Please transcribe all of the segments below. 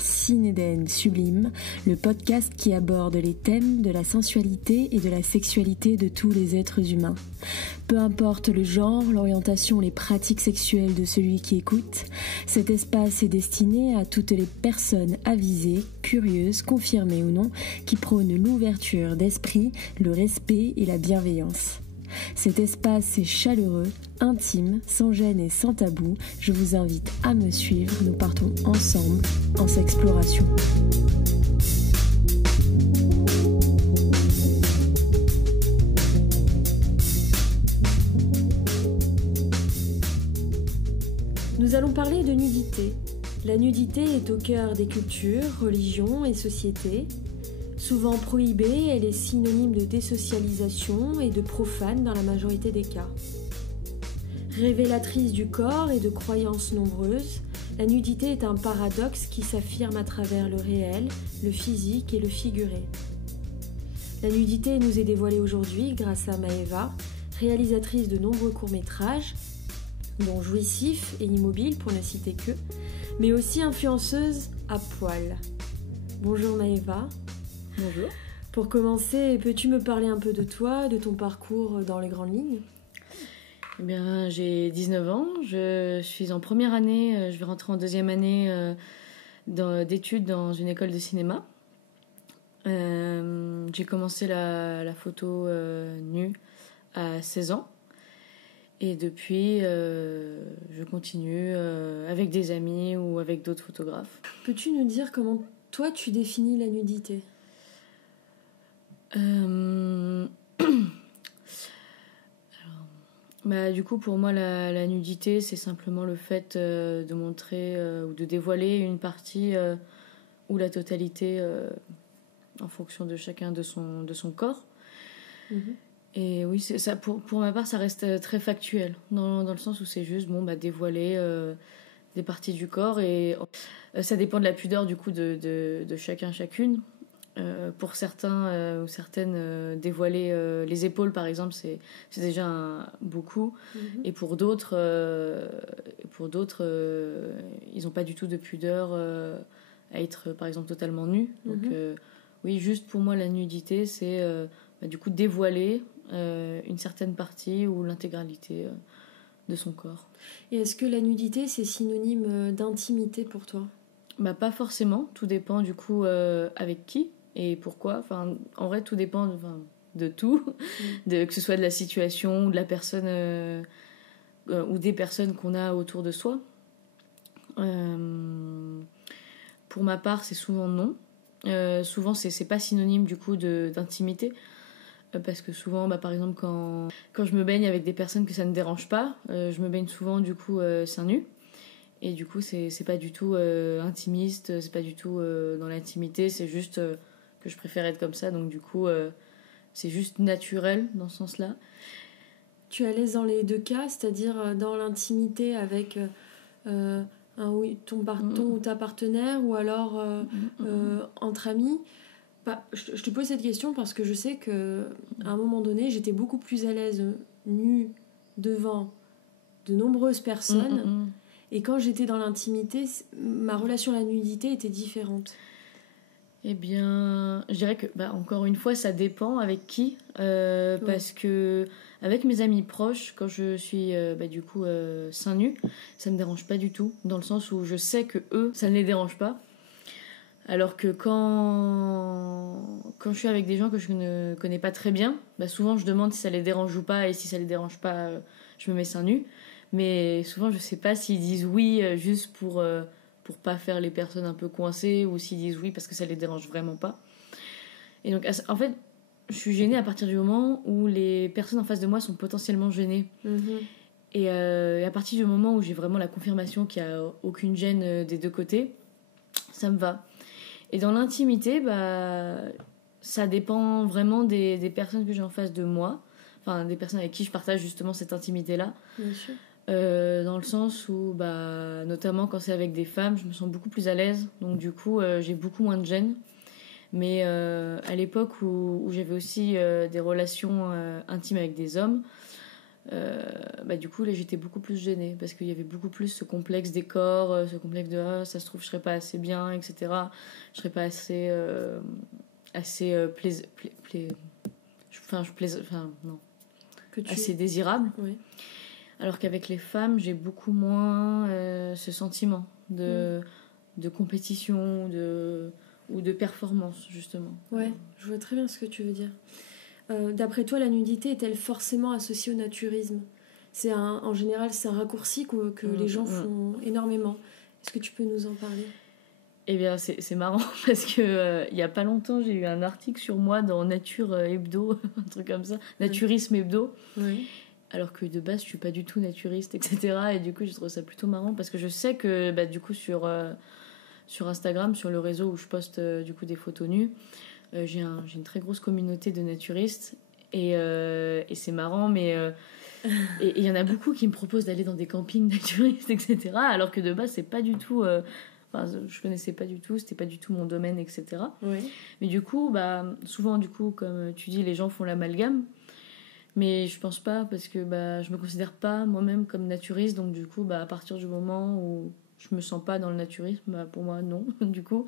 sur Cinéden Sublime, le podcast qui aborde les thèmes de la sensualité et de la sexualité de tous les êtres humains. Peu importe le genre, l'orientation, les pratiques sexuelles de celui qui écoute, cet espace est destiné à toutes les personnes avisées, curieuses, confirmées ou non, qui prônent l'ouverture d'esprit, le respect et la bienveillance. Cet espace est chaleureux, intime, sans gêne et sans tabou. Je vous invite à me suivre. Nous partons ensemble en s'exploration. Nous allons parler de nudité. La nudité est au cœur des cultures, religions et sociétés. Souvent prohibée, elle est synonyme de désocialisation et de profane dans la majorité des cas. Révélatrice du corps et de croyances nombreuses, la nudité est un paradoxe qui s'affirme à travers le réel, le physique et le figuré. La nudité nous est dévoilée aujourd'hui grâce à Maëva, réalisatrice de nombreux courts-métrages, dont Jouissif et Immobile pour ne citer que, mais aussi influenceuse à poil. Bonjour Maëva. Bonjour. Pour commencer, peux-tu me parler un peu de toi, de ton parcours dans les grandes lignes ? Eh bien, j'ai 19 ans, je suis en première année, je vais rentrer en deuxième année d'études dans une école de cinéma. J'ai commencé la photo nue à 16 ans et depuis, je continue avec des amis ou avec d'autres photographes. Peux-tu nous dire comment toi tu définis la nudité ? Du coup, pour moi, la nudité, c'est simplement le fait de montrer ou de dévoiler une partie ou la totalité en fonction de chacun de son corps. Mm-hmm. Et oui, c'est ça, pour ma part, ça reste très factuel, dans le sens où c'est juste dévoiler des parties du corps. Et ça dépend de la pudeur, du coup, de chacune. Pour certains ou certaines, dévoiler les épaules, par exemple, c'est déjà beaucoup. Mm-hmm. Et pour d'autres, ils n'ont pas du tout de pudeur à être, par exemple, totalement nus. Donc, oui, juste pour moi, la nudité, c'est du coup dévoiler une certaine partie ou l'intégralité de son corps. Et est-ce que la nudité, c'est synonyme d'intimité pour toi ? Pas forcément. Tout dépend, du coup, avec qui et pourquoi. Enfin, en vrai, tout dépend de tout, que ce soit de la situation ou de la personne ou des personnes qu'on a autour de soi. Pour ma part, c'est souvent non. Souvent, c'est pas synonyme du coup d'intimité. Parce que souvent, par exemple, quand je me baigne avec des personnes que ça ne dérange pas, je me baigne souvent du coup seins nus. Et du coup, c'est pas du tout intimiste, c'est pas du tout dans l'intimité, c'est juste que je préfère être comme ça. Donc du coup, c'est juste naturel dans ce sens-là. Tu es à l'aise dans les deux cas, c'est-à-dire dans l'intimité avec ton ou ta partenaire, ou alors entre amis. Je te pose cette question parce que je sais qu'à un moment donné, j'étais beaucoup plus à l'aise nue devant de nombreuses personnes. Et quand j'étais dans l'intimité, ma relation à la nudité était différente. Eh bien, je dirais que, encore une fois, ça dépend avec qui. Parce que avec mes amis proches, quand je suis du coup seins nus, ça me dérange pas du tout. Dans le sens où je sais que eux, ça ne les dérange pas. Alors que quand je suis avec des gens que je ne connais pas très bien, souvent je demande si ça les dérange ou pas. Et si ça les dérange pas, je me mets seins nus. Mais souvent, je sais pas s'ils disent oui juste pour pas faire les personnes un peu coincées, ou s'ils disent oui parce que ça les dérange vraiment pas. Et donc, en fait, je suis gênée à partir du moment où les personnes en face de moi sont potentiellement gênées. Mm-hmm. Et à partir du moment où j'ai vraiment la confirmation qu'il n'y a aucune gêne des deux côtés, ça me va. Et dans l'intimité, ça dépend vraiment des personnes que j'ai en face de moi. Enfin, des personnes avec qui je partage justement cette intimité-là. Bien sûr. Dans le sens où, notamment quand c'est avec des femmes, je me sens beaucoup plus à l'aise. Donc du coup, j'ai beaucoup moins de gêne. Mais à l'époque où j'avais aussi des relations intimes avec des hommes, Du coup là j'étais beaucoup plus gênée parce qu'il y avait beaucoup plus ce complexe des corps, ce complexe de ça se trouve je serais pas assez bien, etc. Je serais pas assez non, assez désirable. Oui. Alors qu'avec les femmes j'ai beaucoup moins ce sentiment de compétition ou de performance justement. Ouais, je vois très bien ce que tu veux dire. D'après toi, la nudité est-elle forcément associée au naturisme ? En général, c'est un raccourci que les gens font énormément. Est-ce que tu peux nous en parler ? Eh bien, c'est marrant parce que il y a pas longtemps, j'ai eu un article sur moi dans Nature Hebdo, un truc comme ça, Naturisme Hebdo. Oui. Alors que de base, je suis pas du tout naturiste, etc. Et du coup, je trouve ça plutôt marrant parce que je sais que du coup sur Instagram, sur le réseau où je poste du coup des photos nues, j'ai une très grosse communauté de naturistes et c'est marrant, mais et il y en a beaucoup qui me proposent d'aller dans des campings naturistes, etc. Alors que de base, c'est pas du tout. Je connaissais pas du tout, c'était pas du tout mon domaine, etc. Oui. Mais du coup, souvent, du coup, comme tu dis, les gens font l'amalgame. Mais je pense pas parce que je me considère pas moi-même comme naturiste. Donc du coup, à partir du moment où je me sens pas dans le naturisme, pour moi, non, du coup.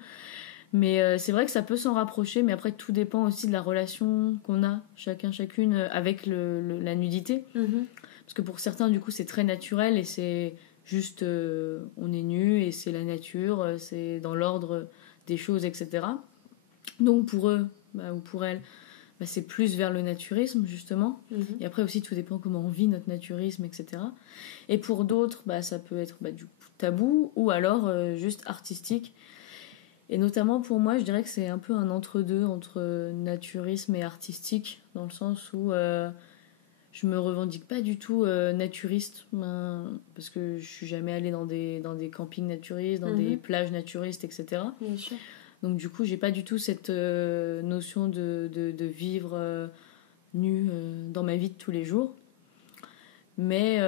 Mais c'est vrai que ça peut s'en rapprocher, mais après tout dépend aussi de la relation qu'on a chacune avec la nudité. Mm-hmm. Parce que pour certains du coup c'est très naturel et c'est juste on est nu et c'est la nature, c'est dans l'ordre des choses, etc. Donc pour eux ou pour elles, c'est plus vers le naturisme justement. Mm-hmm. Et après aussi tout dépend comment on vit notre naturisme, etc. Et pour d'autres ça peut être du coup tabou ou alors juste artistique. Et notamment pour moi, je dirais que c'est un peu un entre-deux entre naturisme et artistique, dans le sens où je me revendique pas du tout naturiste, parce que je suis jamais allée dans des campings naturistes, dans des plages naturistes, etc. Bien sûr. Donc du coup, j'ai pas du tout cette notion de vivre nu dans ma vie de tous les jours. Mais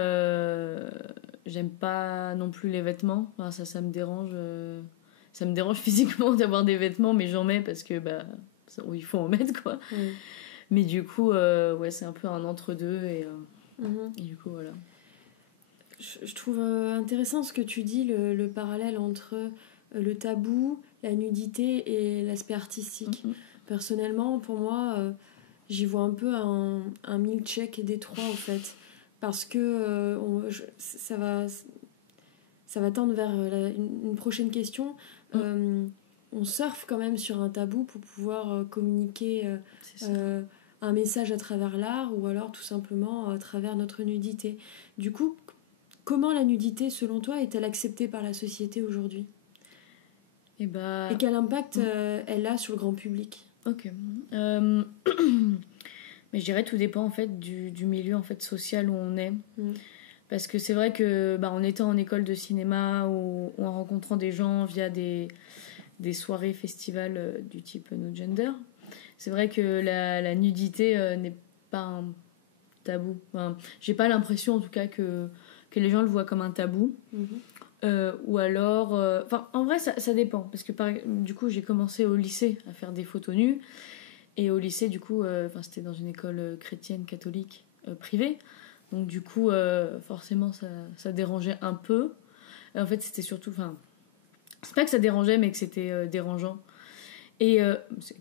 j'aime pas non plus les vêtements, ça me dérange. Ça me dérange physiquement d'avoir des vêtements, mais j'en mets parce que il faut en mettre, quoi. Oui. Mais du coup, c'est un peu un entre-deux et du coup, voilà. Je trouve intéressant ce que tu dis, le parallèle entre le tabou, la nudité et l'aspect artistique. Personnellement, pour moi, j'y vois un peu un milkshake des trois, en fait. Parce que ça va tendre vers une prochaine question. On surfe quand même sur un tabou pour pouvoir communiquer un message à travers l'art ou alors tout simplement à travers notre nudité. Du coup, comment la nudité, selon toi, est-elle acceptée par la société aujourd'hui ? Et quel impact elle a sur le grand public ? Ok. Mais je dirais tout dépend en fait du milieu en fait social où on est. Parce que c'est vrai que en étant en école de cinéma ou en rencontrant des gens via des soirées, festivals du type No Gender, c'est vrai que la nudité n'est pas un tabou. J'ai pas l'impression en tout cas que les gens le voient comme un tabou. Ou alors... en vrai, ça dépend. Parce que du coup, j'ai commencé au lycée à faire des photos nues. Et au lycée, du coup, c'était dans une école chrétienne, catholique, privée. Donc du coup, forcément, ça dérangeait un peu. Et en fait, c'était surtout... c'est pas que ça dérangeait, mais que c'était dérangeant. Et c'est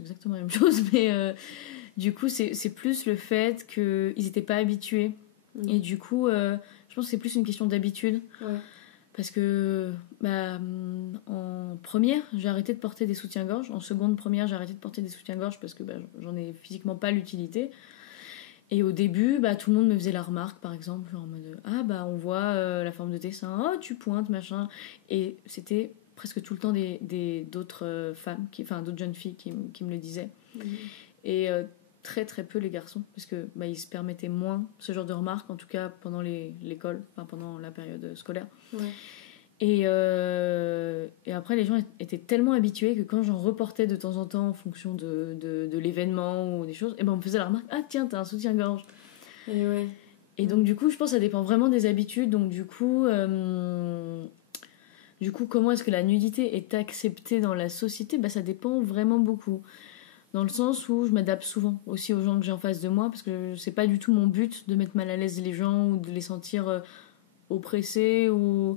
exactement la même chose, mais du coup, c'est plus le fait qu'ils n'étaient pas habitués. Et du coup, je pense que c'est plus une question d'habitude. Ouais. Parce que en première, j'ai arrêté de porter des soutiens-gorge. En seconde première, j'ai arrêté de porter des soutiens-gorge parce que j'en ai physiquement pas l'utilité. Et au début, tout le monde me faisait la remarque, par exemple, en mode on voit la forme de tes seins, tu pointes, machin. Et c'était presque tout le temps d'autres femmes, d'autres jeunes filles qui me le disaient. Et très très peu les garçons, parce que ils se permettaient moins ce genre de remarques, en tout cas pendant l'école, pendant la période scolaire. Ouais. Et après, les gens étaient tellement habitués que quand j'en reportais de temps en temps en fonction de l'événement ou des choses, on me faisait la remarque, tiens, t'as un soutien-gorge. Et donc du coup, je pense que ça dépend vraiment des habitudes. Donc du coup, comment est-ce que la nudité est acceptée dans la société ? Ça dépend vraiment beaucoup. dans le sens où je m'adapte souvent aussi aux gens que j'ai en face de moi, parce que c'est pas du tout mon but de mettre mal à l'aise les gens ou de les sentir oppressés ou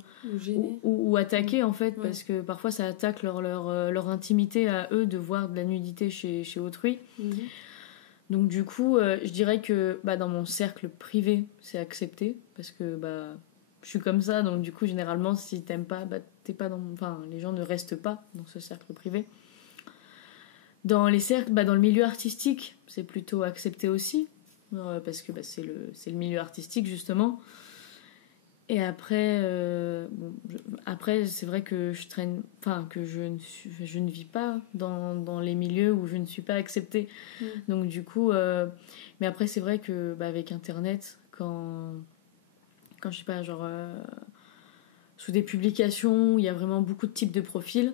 attaqués en fait, parce que parfois ça attaque leur intimité à eux de voir de la nudité chez autrui. Donc du coup, je dirais que dans mon cercle privé, c'est accepté, parce que je suis comme ça, donc du coup, généralement, si t'aimes pas, t'es pas les gens ne restent pas dans ce cercle privé. Dans les cercles, dans le milieu artistique, c'est plutôt accepté aussi, parce que c'est le milieu artistique, justement. Et après, après c'est vrai que je ne vis pas dans les milieux où je ne suis pas acceptée. Donc du coup, mais après c'est vrai que avec Internet, quand je sais pas, genre sous des publications où il y a vraiment beaucoup de types de profils,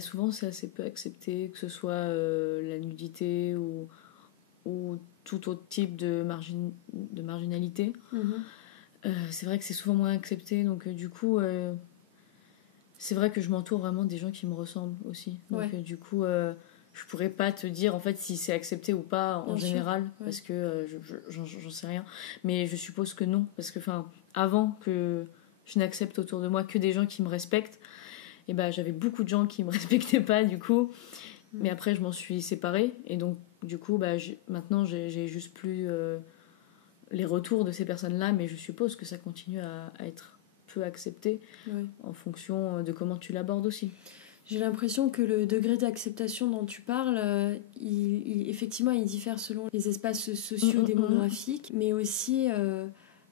souvent c'est assez peu accepté, que ce soit la nudité ou tout autre type de marginalité. C'est vrai que c'est souvent moins accepté, donc du coup c'est vrai que je m'entoure vraiment des gens qui me ressemblent aussi, donc du coup je pourrais pas te dire en fait si c'est accepté ou pas en général, parce que j'en sais rien, mais je suppose que non, parce que avant que je n'accepte autour de moi que des gens qui me respectent, et j'avais beaucoup de gens qui me respectaient pas du coup, mais après je m'en suis séparée, et donc du coup maintenant j'ai juste plus les retours de ces personnes-là, mais je suppose que ça continue à être peu accepté en fonction de comment tu l'abordes aussi. J'ai l'impression que le degré d'acceptation dont tu parles, effectivement, il diffère selon les espaces socio-démographiques, mais aussi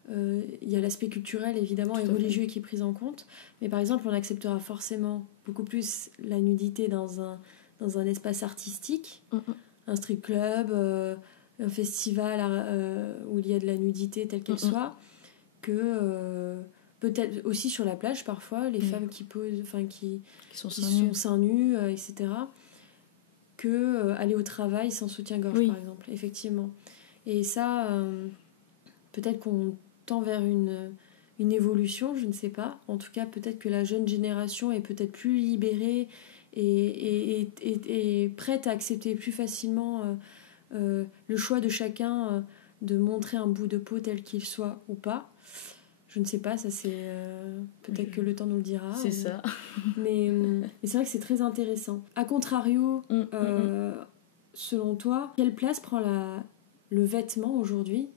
il y a l'aspect culturel, évidemment, et religieux qui est pris en compte. Mais par exemple, on acceptera forcément beaucoup plus la nudité dans un espace artistique, un strip club, un festival où il y a de la nudité telle qu'elle soit, que peut-être aussi sur la plage parfois, les femmes qui sont seins nus, etc., que aller au travail sans soutien-gorge, par exemple, effectivement. Et ça, peut-être qu'on tend vers une évolution, je ne sais pas. En tout cas, peut-être que la jeune génération est peut-être plus libérée et prête à accepter plus facilement le choix de chacun de montrer un bout de peau tel qu'il soit ou pas. Je ne sais pas, ça c'est peut-être que le temps nous le dira. C'est ça. Mais c'est vrai que c'est très intéressant. A contrario, selon toi, quelle place prend le vêtement aujourd'hui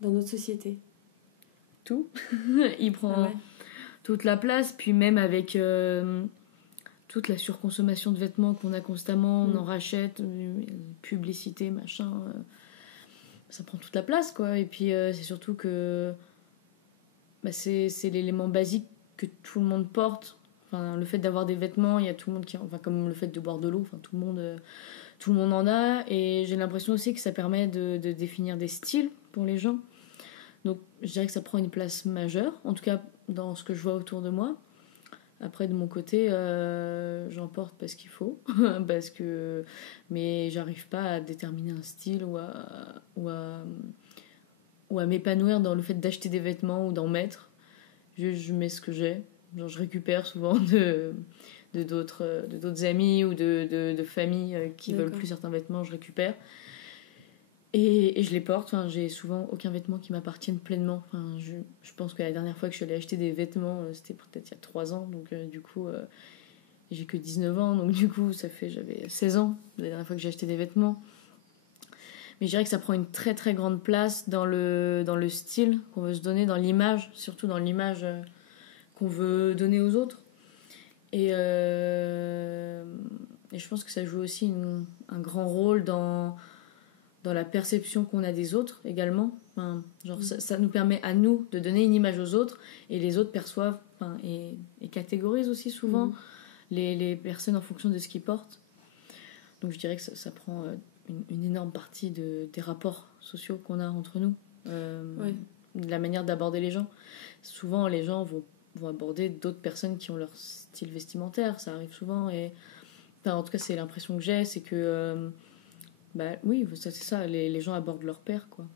dans notre société ? Tout. Il prend toute la place, puis même avec toute la surconsommation de vêtements qu'on a constamment, on en rachète, publicité, machin, ça prend toute la place, quoi. Et puis c'est surtout que c'est l'élément basique que tout le monde porte. Le fait d'avoir des vêtements, il y a tout le monde qui... comme le fait de boire de l'eau, tout le monde en a. Et j'ai l'impression aussi que ça permet de définir des styles pour les gens. Donc je dirais que ça prend une place majeure, en tout cas dans ce que je vois autour de moi. Après, de mon côté, j'en porte parce qu'il faut, mais j'arrive pas à déterminer un style ou à m'épanouir dans le fait d'acheter des vêtements ou d'en mettre. Je mets ce que j'ai. Genre, je récupère souvent de d'autres amis ou de familles qui veulent plus certains vêtements, je récupère. Et je les porte. J'ai souvent aucun vêtement qui m'appartienne pleinement. Je pense que la dernière fois que je suis allée acheter des vêtements, c'était peut-être il y a 3 ans. Donc du coup, j'ai que 19 ans. Donc du coup, j'avais 16 ans la dernière fois que j'ai acheté des vêtements. Mais je dirais que ça prend une très très grande place dans le style qu'on veut se donner, dans l'image, surtout dans l'image qu'on veut donner aux autres. Et je pense que ça joue aussi un grand rôle dans la perception qu'on a des autres également. Ça nous permet à nous de donner une image aux autres, et les autres perçoivent et catégorisent aussi souvent les personnes en fonction de ce qu'ils portent. Donc je dirais que ça prend une énorme partie des rapports sociaux qu'on a entre nous, de la manière d'aborder les gens. Souvent les gens vont aborder d'autres personnes qui ont leur style vestimentaire, ça arrive souvent, et en tout cas c'est l'impression que j'ai, c'est que oui, c'est ça, les gens abordent leur père, quoi.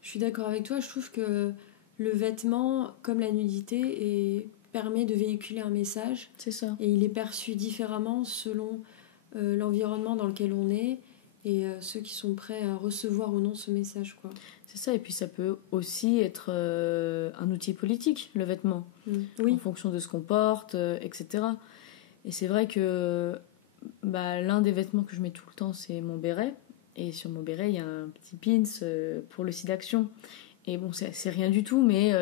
Je suis d'accord avec toi, je trouve que le vêtement, comme la nudité, permet de véhiculer un message. C'est ça. Et il est perçu différemment selon l'environnement dans lequel on est et ceux qui sont prêts à recevoir ou non ce message, quoi. C'est ça, et puis ça peut aussi être un outil politique, le vêtement, Oui. en fonction de ce qu'on porte, etc. Et c'est vrai que l'un des vêtements que je mets tout le temps, c'est mon béret. Et sur mon béret, il y a un petit pins pour le SIDAction. Et bon, c'est rien du tout, mais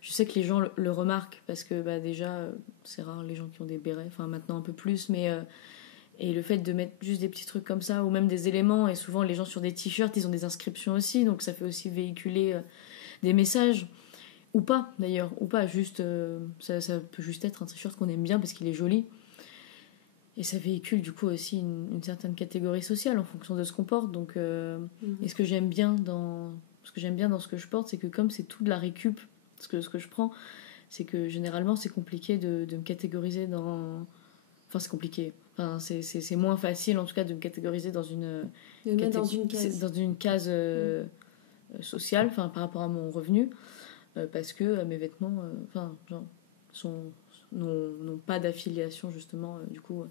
je sais que les gens le remarquent, parce que déjà, c'est rare les gens qui ont des bérets, enfin maintenant un peu plus, mais... et le fait de mettre juste des petits trucs comme ça, ou même des éléments, et souvent les gens sur des t-shirts, ils ont des inscriptions aussi, donc ça fait aussi véhiculer des messages, ou pas d'ailleurs, ou pas, juste, ça peut juste être un t-shirt qu'on aime bien parce qu'il est joli. Et ça véhicule du coup aussi une certaine catégorie sociale en fonction de ce qu'on porte. Donc, et ce que j'aime bien dans ce que je porte, c'est que comme c'est tout de la récup, ce que je prends, c'est que généralement c'est compliqué de me catégoriser dans... Enfin, c'est compliqué. Enfin, c'est moins facile en tout cas de me catégoriser dans une case sociale, enfin, par rapport à mon revenu, parce que mes vêtements n'ont pas d'affiliation justement du coup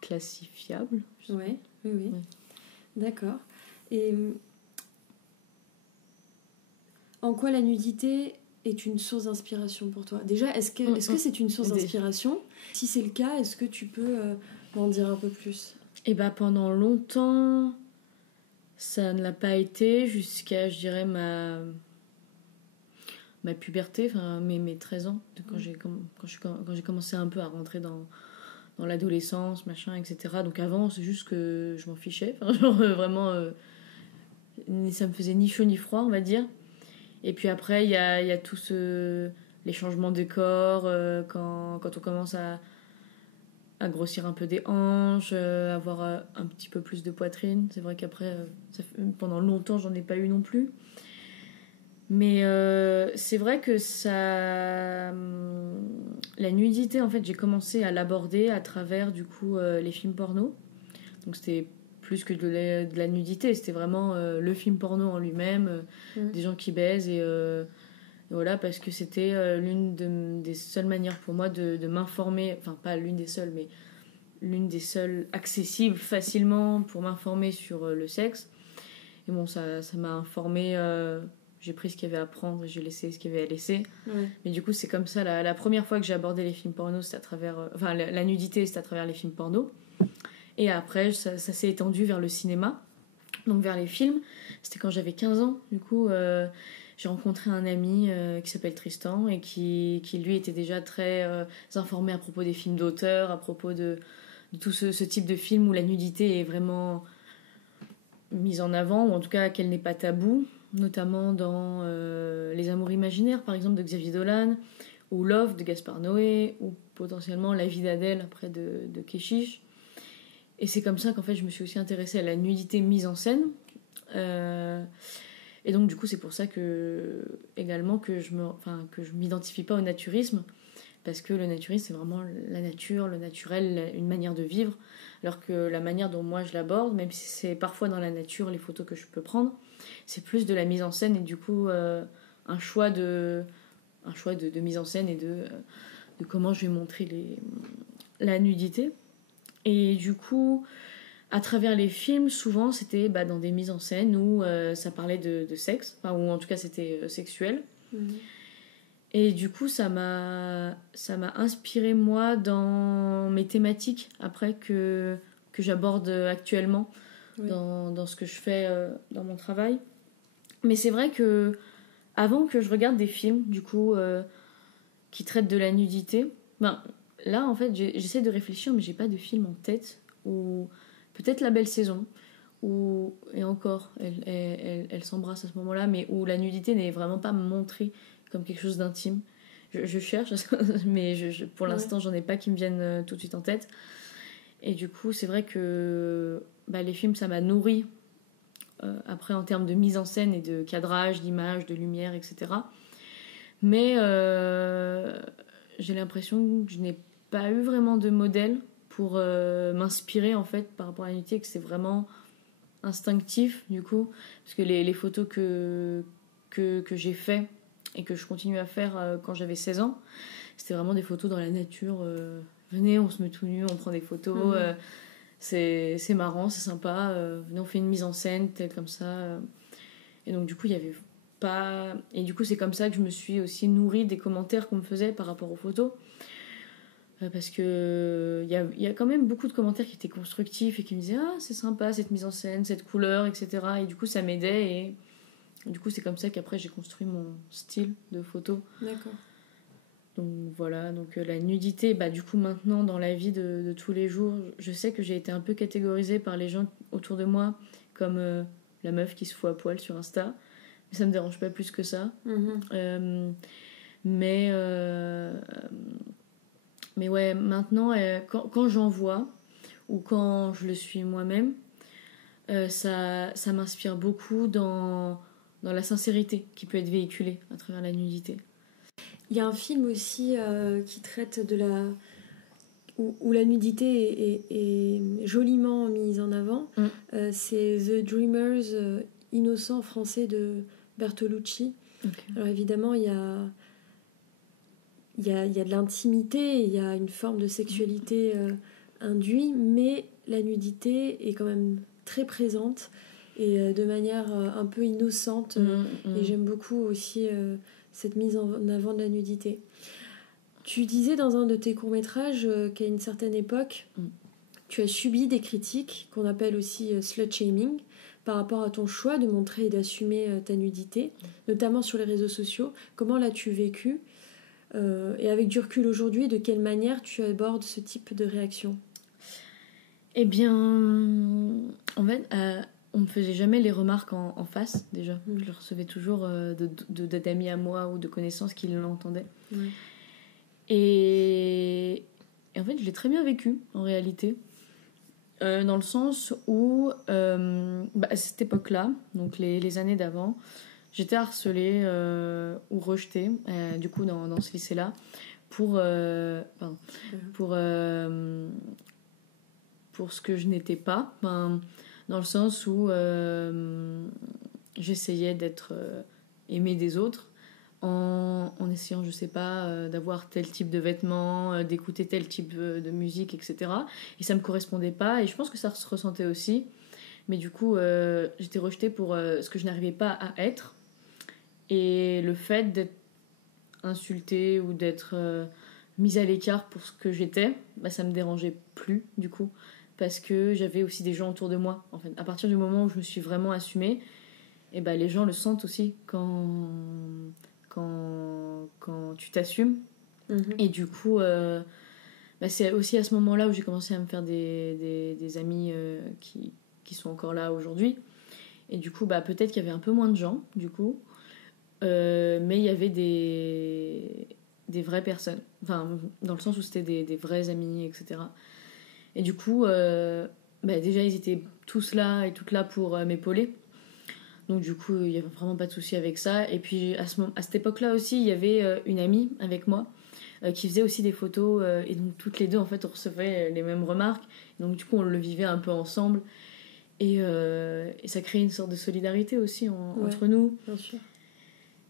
classifiable. Oui. D'accord. Et en quoi la nudité est une source d'inspiration pour toi? Déjà, est-ce que c'est une source d'inspiration? Si c'est le cas, est-ce que tu peux m'en dire un peu plus? Et pendant longtemps, ça ne l'a pas été jusqu'à, je dirais, ma puberté, enfin mes 13 ans, quand j'ai commencé un peu à rentrer dans l'adolescence, machin, etc. Donc avant, c'est juste que je m'en fichais. Enfin, genre vraiment, ça me faisait ni chaud ni froid, on va dire. Et puis après, il y a tout les changements de corps, quand on commence à grossir un peu des hanches, avoir un petit peu plus de poitrine. C'est vrai qu'après, pendant longtemps, j'en ai pas eu non plus. Mais c'est vrai que la nudité, en fait, j'ai commencé à l'aborder à travers, du coup, les films porno. Donc c'était plus que de la nudité, c'était vraiment le film porno en lui-même, des gens qui baisent, et voilà, parce que c'était l'une des seules manières pour moi de m'informer, enfin pas l'une des seules, mais l'une des seules accessibles facilement pour m'informer sur le sexe. Et bon, ça m'a informée, j'ai pris ce qu'il y avait à prendre et j'ai laissé ce qu'il y avait à laisser. Ouais. Mais du coup, c'est comme ça, la première fois que j'ai abordé les films porno, c'était à travers... Enfin, la nudité, c'était à travers les films porno. Et après, ça s'est étendu vers le cinéma, donc vers les films. C'était quand j'avais 15 ans. Du coup, j'ai rencontré un ami qui s'appelle Tristan et qui lui, était déjà très informé à propos des films d'auteur, à propos de tout ce type de film où la nudité est vraiment mise en avant, ou en tout cas qu'elle n'est pas taboue, notamment dans Les Amours imaginaires, par exemple, de Xavier Dolan, ou Love de Gaspard Noé, ou potentiellement La vie d'Adèle, après de Keshish. Et c'est comme ça qu'en fait je me suis aussi intéressée à la nudité mise en scène, et donc du coup c'est pour ça également que je m'identifie pas au naturisme, parce que le naturisme c'est vraiment la nature, le naturel, une manière de vivre, alors que la manière dont moi je l'aborde, même si c'est parfois dans la nature les photos que je peux prendre, c'est plus de la mise en scène, et du coup un choix de mise en scène et de comment je vais montrer la nudité. Et du coup, à travers les films, souvent c'était dans des mises en scène où ça parlait de sexe, enfin, ou en tout cas c'était sexuel. Et du coup, ça m'a inspiré moi dans mes thématiques après que j'aborde actuellement dans ce que je fais dans mon travail. Mais c'est vrai que avant que je regarde des films du coup qui traitent de la nudité, là, en fait, j'essaie de réfléchir, mais j'ai pas de film en tête. Ou peut-être La Belle Saison, et encore, elle s'embrasse à ce moment-là, mais où la nudité n'est vraiment pas montrée comme quelque chose d'intime. Je cherche, mais pour l'instant, j'en ai pas qui me viennent tout de suite en tête. Et du coup, c'est vrai que les films, ça m'a nourri après en termes de mise en scène et de cadrage, d'image, de lumière, etc. Mais j'ai l'impression que je n'ai pas eu vraiment de modèle pour m'inspirer en fait par rapport à la nudité, que c'est vraiment instinctif du coup, parce que les photos que j'ai fait et que je continue à faire quand j'avais 16 ans, c'était vraiment des photos dans la nature. Venez, on se met tout nu, on prend des photos. c'est marrant, c'est sympa, venez on fait une mise en scène telle comme ça. Et donc du coup il y avait pas... Et du coup c'est comme ça que je me suis aussi nourrie des commentaires qu'on me faisait par rapport aux photos. Parce que il y a quand même beaucoup de commentaires qui étaient constructifs et qui me disaient ah c'est sympa cette mise en scène, cette couleur, etc. Et du coup ça m'aidait et du coup c'est comme ça qu'après j'ai construit mon style de photo. D'accord. Donc voilà, donc la nudité, bah du coup maintenant dans la vie de tous les jours, je sais que j'ai été un peu catégorisée par les gens autour de moi comme la meuf qui se fout à poil sur Insta. Mais ça me dérange pas plus que ça. Mais ouais, maintenant, quand j'en vois, ou quand je le suis moi-même, ça m'inspire beaucoup dans la sincérité qui peut être véhiculée à travers la nudité. Il y a un film aussi qui traite de la... où la nudité est joliment mise en avant. C'est The Dreamers, innocent français de Bertolucci. Okay. Alors évidemment, il y a de l'intimité, il y a une forme de sexualité induite, mais la nudité est quand même très présente et de manière un peu innocente. Et j'aime beaucoup aussi cette mise en avant de la nudité. Tu disais dans un de tes courts-métrages qu'à une certaine époque, tu as subi des critiques qu'on appelle aussi slut-shaming par rapport à ton choix de montrer et d'assumer ta nudité, notamment sur les réseaux sociaux. Comment l'as-tu vécu ? Et avec du recul aujourd'hui, de quelle manière tu abordes ce type de réaction ? Eh bien, en fait, on me faisait jamais les remarques en face, déjà. Je les recevais toujours d'amis à moi ou de connaissances qui l'entendaient. Et en fait, je l'ai très bien vécu, en réalité. Dans le sens où, à cette époque-là, donc les années d'avant, j'étais harcelée ou rejetée, du coup, dans ce lycée-là, pour ce que je n'étais pas, dans le sens où j'essayais d'être aimée des autres en essayant, je sais pas, d'avoir tel type de vêtements, d'écouter tel type de musique, etc. Et ça me correspondait pas, et je pense que ça se ressentait aussi. Mais du coup, j'étais rejetée pour ce que je n'arrivais pas à être. Et le fait d'être insultée ou d'être mise à l'écart pour ce que j'étais, ça me dérangeait plus, du coup. Parce que j'avais aussi des gens autour de moi. En fait, à partir du moment où je me suis vraiment assumée, et les gens le sentent aussi quand tu t'assumes. Et du coup, c'est aussi à ce moment-là où j'ai commencé à me faire des amis qui sont encore là aujourd'hui. Et du coup, peut-être qu'il y avait un peu moins de gens, du coup. Mais il y avait des vraies personnes. Enfin, dans le sens où c'était des vrais amis, etc. Et du coup, déjà, ils étaient tous là et toutes là pour m'épauler. Donc du coup, il n'y avait vraiment pas de souci avec ça. Et puis, à cette époque-là aussi, il y avait une amie avec moi qui faisait aussi des photos. Et donc, toutes les deux, en fait, on recevait les mêmes remarques. Donc du coup, on le vivait un peu ensemble. Et ça créait une sorte de solidarité aussi entre nous. Bien sûr.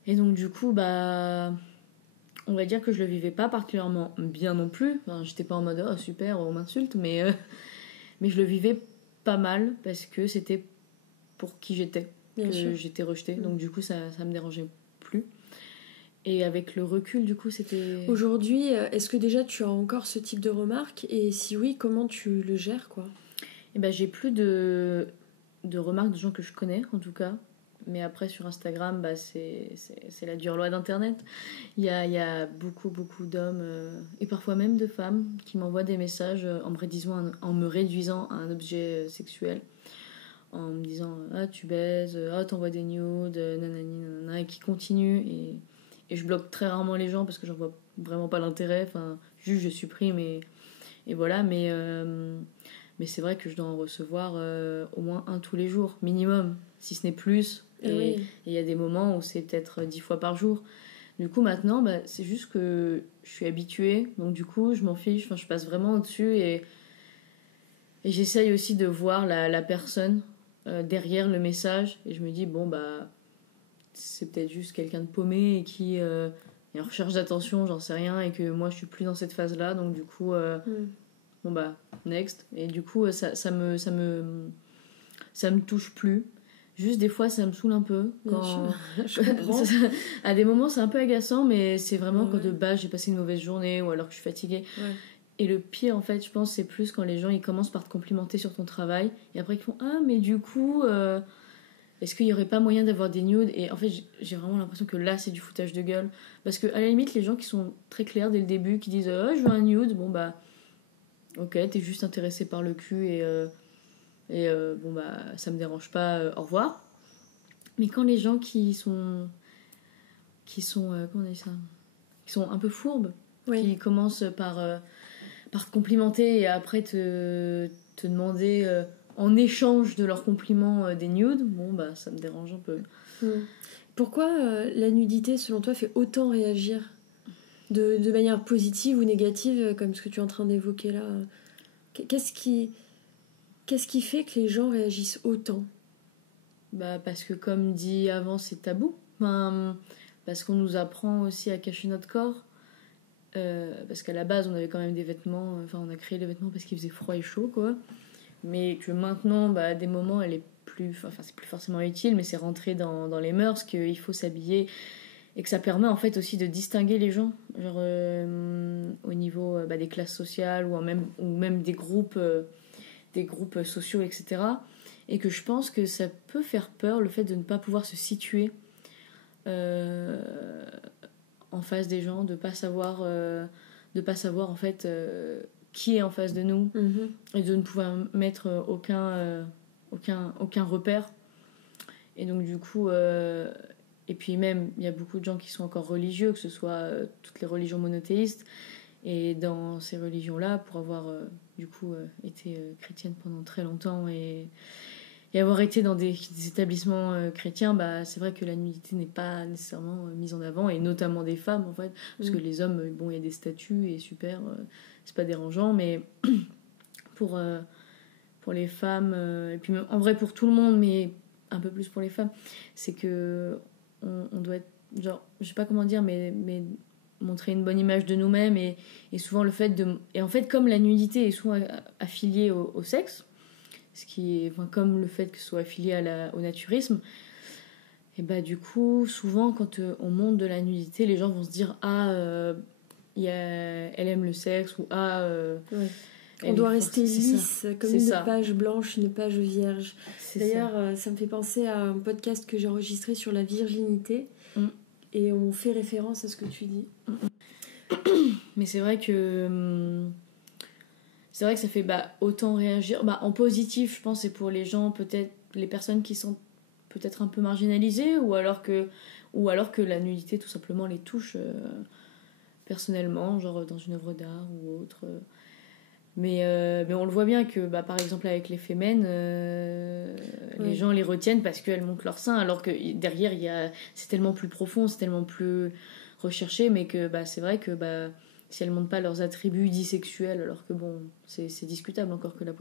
Et donc du coup, on va dire que je le vivais pas particulièrement bien non plus. Enfin, j'étais pas en mode oh super, on m'insulte, mais je le vivais pas mal parce que c'était pour qui j'étais, bien que sûr. J'étais rejetée. Donc du coup, ça me dérangeait plus. Et avec le recul, du coup, c'était... Aujourd'hui, est-ce que déjà tu as encore ce type de remarques ? Et si oui, comment tu le gères, quoi ? J'ai plus de remarques de gens que je connais, en tout cas. Mais après, sur Instagram, c'est la dure loi d'Internet. Il y a beaucoup d'hommes, et parfois même de femmes, qui m'envoient des messages en me réduisant à un objet sexuel. En me disant « Ah, tu baises, ah, t'envoies des nudes, nanani, nanana », et qui continuent. Et je bloque très rarement les gens parce que j'en vois vraiment pas l'intérêt. Enfin, juste, je supprime et voilà. Mais c'est vrai que je dois en recevoir au moins un tous les jours, minimum, si ce n'est plus. Et il y a des moments où c'est peut-être 10 fois par jour. Du coup, maintenant, c'est juste que je suis habituée. Donc, du coup, je m'en fiche. Enfin, je passe vraiment au-dessus. Et j'essaye aussi de voir la personne derrière le message. Et je me dis, c'est peut-être juste quelqu'un de paumé et qui est en recherche d'attention, j'en sais rien. Et que moi, je suis plus dans cette phase-là. Donc, du coup, bon bah next. Et du coup ça me touche plus. Juste des fois ça me saoule un peu quand je comprends. à des moments c'est un peu agaçant, mais c'est vraiment quand de base j'ai passé une mauvaise journée ou alors que je suis fatiguée. Et le pire en fait je pense c'est plus quand les gens ils commencent par te complimenter sur ton travail et après ils font ah mais du coup est-ce qu'il y aurait pas moyen d'avoir des nudes. Et en fait j'ai vraiment l'impression que là c'est du foutage de gueule, parce que à la limite les gens qui sont très clairs dès le début, qui disent je veux un nude, bon bah ok t'es juste intéressé par le cul et bon bah ça me dérange pas, au revoir. Mais quand les gens qui sont comment on dit ça, qui sont un peu fourbes, qui commencent par te complimenter et après te demander en échange de leurs compliments des nudes, bon bah ça me dérange un peu. Pourquoi la nudité selon toi fait autant réagir de manière positive ou négative, comme ce que tu es en train d'évoquer là? Qu'est-ce qui fait que les gens réagissent autant? Bah parce que comme dit avant c'est tabou, enfin, parce qu'on nous apprend aussi à cacher notre corps, parce qu'à la base on avait quand même des vêtements, enfin on a créé les vêtements parce qu'il faisait froid et chaud quoi, mais que maintenant bah, à des moments elle est plus, enfin c'est plus forcément utile, mais c'est rentré dans les mœurs qu'il faut s'habiller et que ça permet en fait aussi de distinguer les gens, genre au niveau bah, des classes sociales ou même des groupes sociaux, etc. Et que je pense que ça peut faire peur le fait de ne pas pouvoir se situer en face des gens, de pas savoir en fait qui est en face de nous, et de ne pouvoir mettre aucun repère. Et donc du coup et puis même il y a beaucoup de gens qui sont encore religieux, que ce soit toutes les religions monothéistes, et dans ces religions là, pour avoir du coup été chrétienne pendant très longtemps et avoir été dans des établissements chrétiens, bah, c'est vrai que la nudité n'est pas nécessairement mise en avant, et notamment des femmes en fait, parce que les hommes, bon, il y a des statuts et super, c'est pas dérangeant, mais pour les femmes, et puis en vrai pour tout le monde, mais un peu plus pour les femmes, c'est que on doit être, genre, je sais pas comment dire, mais montrer une bonne image de nous-mêmes, et souvent le fait de... Et en fait, comme la nudité est souvent affiliée au sexe, ce qui est, enfin, comme le fait que ce soit affilié au naturisme, et bah du coup souvent quand on montre de la nudité, les gens vont se dire elle aime le sexe, ou on doit rester lisse comme une page blanche, une page vierge. D'ailleurs ça me fait penser à un podcast que j'ai enregistré sur la virginité, et on fait référence à ce que tu dis. Mais c'est vrai que ça fait autant réagir. En positif, je pense, c'est pour les gens, peut-être les personnes qui sont peut-être un peu marginalisées, ou alors que la nudité tout simplement les touche personnellement, genre dans une œuvre d'art ou autre. Mais on le voit bien que par exemple avec les fémènes, les gens les retiennent parce qu'elles montrent leur sein, alors que derrière c'est tellement plus profond, c'est tellement plus recherché, mais que c'est vrai que si elles ne montrent pas leurs attributs dits sexuels, alors que bon, c'est discutable encore que la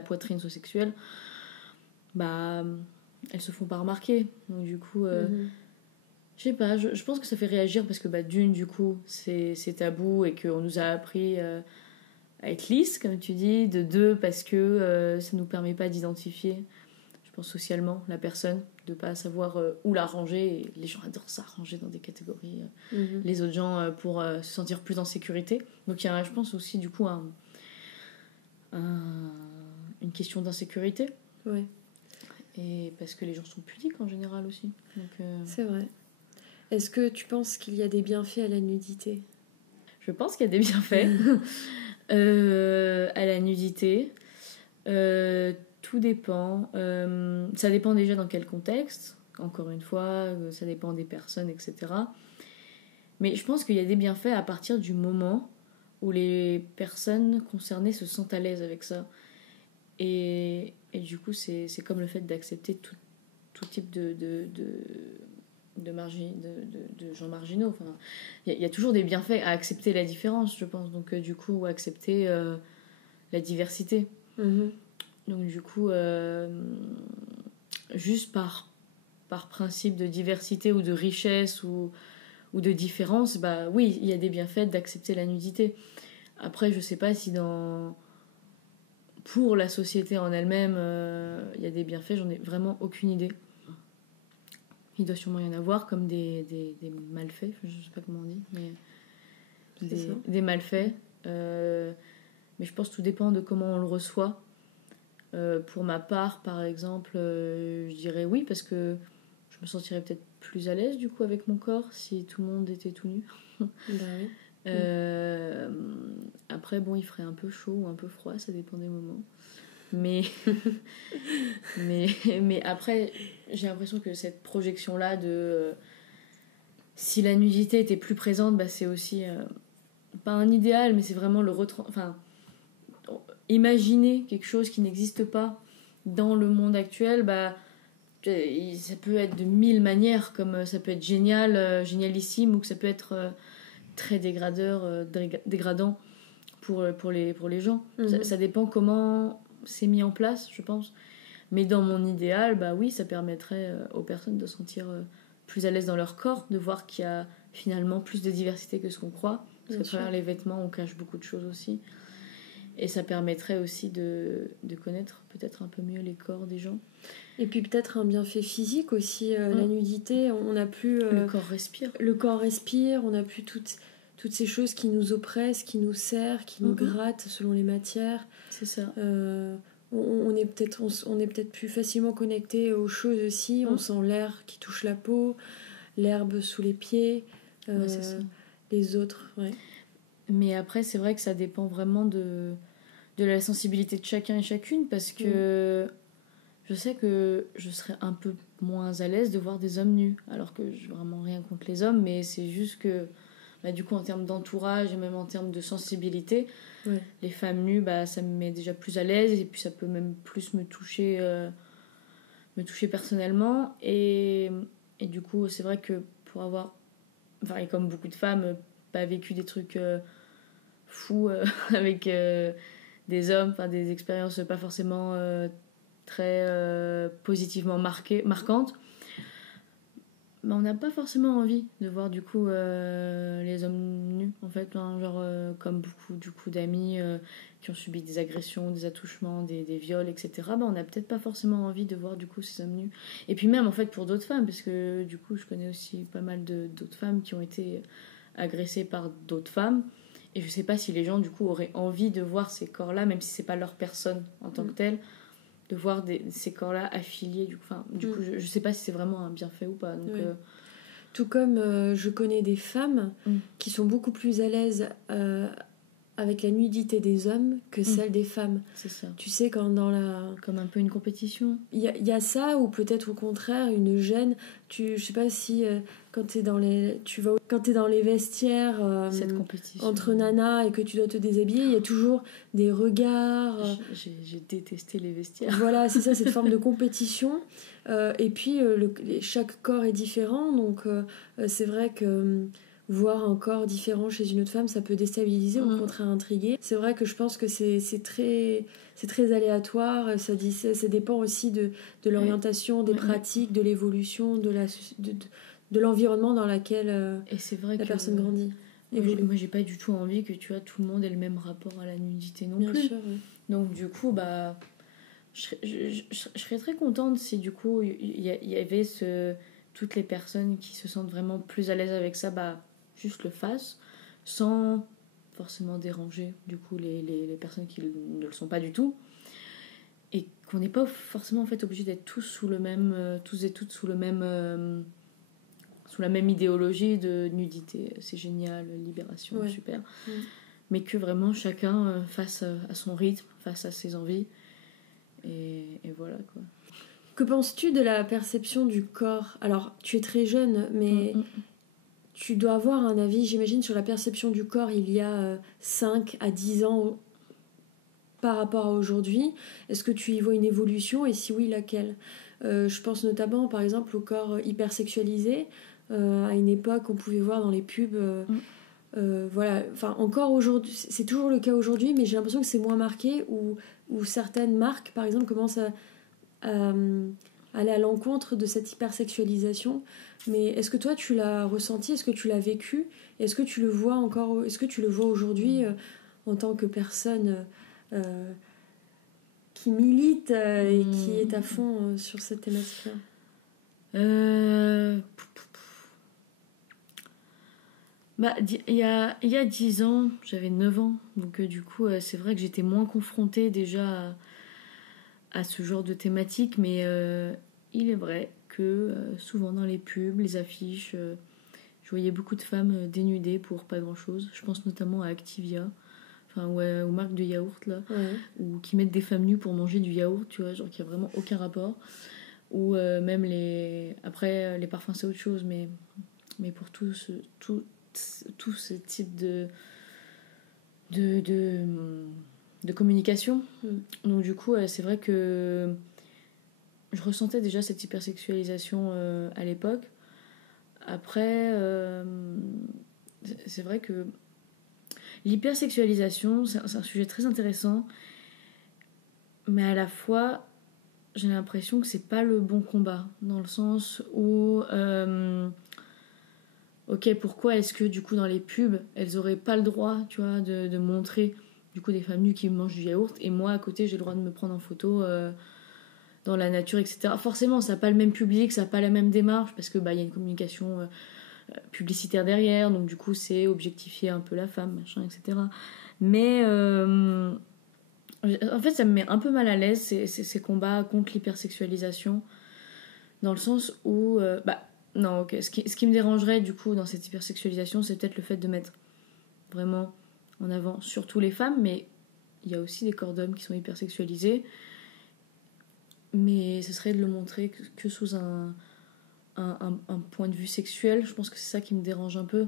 poitrine soit sexuelle, elles se font pas remarquer. Donc du coup, je sais pas, je pense que ça fait réagir parce que d'une, du coup, c'est tabou et qu'on nous a appris à être lisse, comme tu dis. De deux, parce que ça nous permet pas d'identifier, je pense, socialement la personne, de pas savoir où la ranger, et les gens adorent ça, ranger dans des catégories les autres gens pour se sentir plus en sécurité. Donc il y a, je pense, aussi du coup une question d'insécurité, et parce que les gens sont pudiques en général aussi. Donc, c'est vrai. Est-ce que tu penses qu'il y a des bienfaits à la nudité? Je pense qu'il y a des bienfaits à la nudité. Tout dépend. Ça dépend déjà dans quel contexte. Encore une fois, ça dépend des personnes, etc. Mais je pense qu'il y a des bienfaits à partir du moment où les personnes concernées se sentent à l'aise avec ça. Et du coup, c'est comme le fait d'accepter tout type de gens marginaux. Enfin, il y a toujours des bienfaits à accepter la différence, je pense. Donc, du coup, accepter la diversité. Donc du coup, juste par principe de diversité ou de richesse ou de différence, oui, il y a des bienfaits d'accepter la nudité. Après, je sais pas si pour la société en elle-même, il y a des bienfaits, j'en ai vraiment aucune idée. Il doit sûrement y en avoir, comme des malfaits, je sais pas comment on dit, mais des malfaits. Mais je pense que tout dépend de comment on le reçoit. Pour ma part, par exemple, je dirais oui, parce que je me sentirais peut-être plus à l'aise du coup avec mon corps si tout le monde était tout nu. Oui. Après, bon, il ferait un peu chaud ou un peu froid, ça dépend des moments. Mais après, j'ai l'impression que cette projection-là de si la nudité était plus présente, bah, c'est aussi pas un idéal, mais c'est vraiment imaginer quelque chose qui n'existe pas dans le monde actuel, bah, ça peut être de 1000 manières, comme ça peut être génialissime, ou que ça peut être très dégradant pour les gens. Ça dépend comment c'est mis en place, je pense. Mais dans mon idéal, bah oui, ça permettrait aux personnes de se sentir plus à l'aise dans leur corps, de voir qu'il y a finalement plus de diversité que ce qu'on croit. Parce qu'à travers les vêtements, on cache beaucoup de choses aussi. Et ça permettrait aussi de connaître peut-être un peu mieux les corps des gens. Et puis peut-être un bienfait physique aussi. La nudité, on n'a plus... le corps respire. Le corps respire, on n'a plus toutes ces choses qui nous oppressent, qui nous serrent, qui nous grattent selon les matières. C'est ça. On est peut-être plus facilement connecté aux choses aussi. On sent l'air qui touche la peau, l'herbe sous les pieds, c'est ça. les autres. Ouais. Mais après, c'est vrai que ça dépend vraiment de la sensibilité de chacun et chacune, parce que je sais que je serais un peu moins à l'aise de voir des hommes nus, alors que j'ai vraiment rien contre les hommes, mais c'est juste que bah, du coup, en termes d'entourage et même en termes de sensibilité, les femmes nues, bah, ça me met déjà plus à l'aise, et puis ça peut même plus me toucher personnellement. Et du coup, c'est vrai que pour avoir, et comme beaucoup de femmes, pas vécu des trucs fous avec des hommes, des expériences pas forcément très positivement marquantes, mais on n'a pas forcément envie de voir du coup les hommes nus en fait, comme beaucoup du coup d'amis qui ont subi des agressions, des attouchements, des viols, etc. On n'a peut-être pas forcément envie de voir du coup ces hommes nus. Et puis même en fait pour d'autres femmes, parce que du coup je connais aussi pas mal d'autres femmes qui ont été agressées par d'autres femmes, et je sais pas si les gens du coup auraient envie de voir ces corps-là, même si c'est pas leur personne en tant que telle, de voir ces corps-là affiliés. Du coup, je sais pas si c'est vraiment un bienfait ou pas. Donc, tout comme je connais des femmes qui sont beaucoup plus à l'aise avec la nudité des hommes que celle des femmes. C'est ça. Tu sais, quand dans la... Comme un peu une compétition. Il y a ça, ou peut-être au contraire une gêne. Je sais pas si quand t'es dans les vestiaires cette compétition entre nanas et que tu dois te déshabiller, il y a toujours des regards. J'ai détesté les vestiaires. Voilà, c'est ça, cette forme de compétition. Et puis chaque corps est différent, donc c'est vrai que voir un corps différent chez une autre femme, ça peut déstabiliser, au contraire intriguer. C'est vrai que je pense que c'est très aléatoire, ça dépend aussi de l'orientation, des pratiques, de l'évolution, de l'environnement dans lequel et c'est vrai la personne grandit. Moi j'ai pas du tout envie que tout le monde ait le même rapport à la nudité non Bien plus. sûr, oui. Donc du coup, je serais très contente si du coup il y avait toutes les personnes qui se sentent vraiment plus à l'aise avec ça, juste le fassent, sans forcément déranger du coup les personnes qui ne le sont pas du tout, et qu'on n'est pas forcément en fait obligé d'être tous et toutes sous la même idéologie de nudité, c'est génial, libération, super, mais que vraiment chacun fasse à son rythme, fasse à ses envies, et voilà quoi. Que penses-tu de la perception du corps ? Alors, tu es très jeune, mais tu dois avoir un avis, j'imagine, sur la perception du corps il y a 5 à 10 ans par rapport à aujourd'hui. Est-ce que tu y vois une évolution, et si oui, laquelle ? Je pense notamment, par exemple, au corps hypersexualisé. À une époque, on pouvait voir dans les pubs... voilà, enfin encore aujourd'hui, c'est toujours le cas aujourd'hui, mais j'ai l'impression que c'est moins marqué, où certaines marques, par exemple, commencent à aller à l'encontre de cette hypersexualisation. Mais est-ce que toi tu l'as ressenti, est-ce que tu l'as vécu, et est-ce que tu le vois encore, est-ce que tu le vois aujourd'hui en tant que personne qui milite et qui est à fond sur cette thématique-là? Il y a 10 ans, j'avais 9 ans, donc du coup, c'est vrai que j'étais moins confrontée déjà à ce genre de thématique, mais il est vrai que souvent dans les pubs, les affiches, je voyais beaucoup de femmes dénudées pour pas grand-chose. Je pense notamment à Activia, enfin ouais, aux marques de yaourt là, ou qui mettent des femmes nues pour manger du yaourt, tu vois, genre qui a vraiment aucun rapport. Ou même après les parfums c'est autre chose, mais pour tout ce type de communication. Donc du coup c'est vrai que je ressentais déjà cette hypersexualisation à l'époque. Après c'est vrai que l'hypersexualisation c'est un sujet très intéressant, mais à la fois j'ai l'impression que c'est pas le bon combat, dans le sens où ok, pourquoi est-ce que du coup dans les pubs elles auraient pas le droit, tu vois, de montrer du coup des femmes nues qui mangent du yaourt, et moi à côté j'ai le droit de me prendre en photo dans la nature, etc. Forcément ça n'a pas le même public, ça n'a pas la même démarche, parce que y a une communication publicitaire derrière, donc du coup c'est objectifier un peu la femme, machin, etc. Mais en fait ça me met un peu mal à l'aise ces combats contre l'hypersexualisation, dans le sens où non, ok. Ce qui me dérangerait du coup dans cette hypersexualisation, c'est peut-être le fait de mettre vraiment en avant surtout les femmes, mais il y a aussi des corps d'hommes qui sont hypersexualisés, mais ce serait de le montrer que sous un point de vue sexuel. Je pense que c'est ça qui me dérange un peu.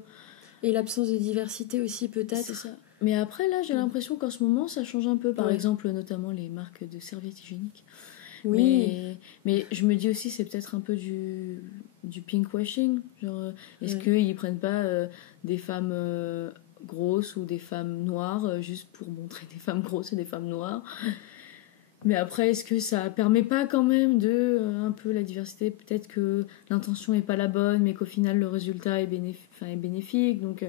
Et l'absence de diversité aussi, peut-être. C'est ça. Mais après là j'ai l'impression qu'en ce moment ça change un peu, par exemple notamment les marques de serviettes hygiéniques. Oui. Mais je me dis aussi c'est peut-être un peu du pinkwashing, genre est-ce qu'ils prennent pas des femmes grosses ou des femmes noires juste pour montrer des femmes grosses et des femmes noires. Mais après est-ce que ça permet pas quand même de un peu la diversité, peut-être que l'intention est pas la bonne mais qu'au final le résultat est bénéfique, donc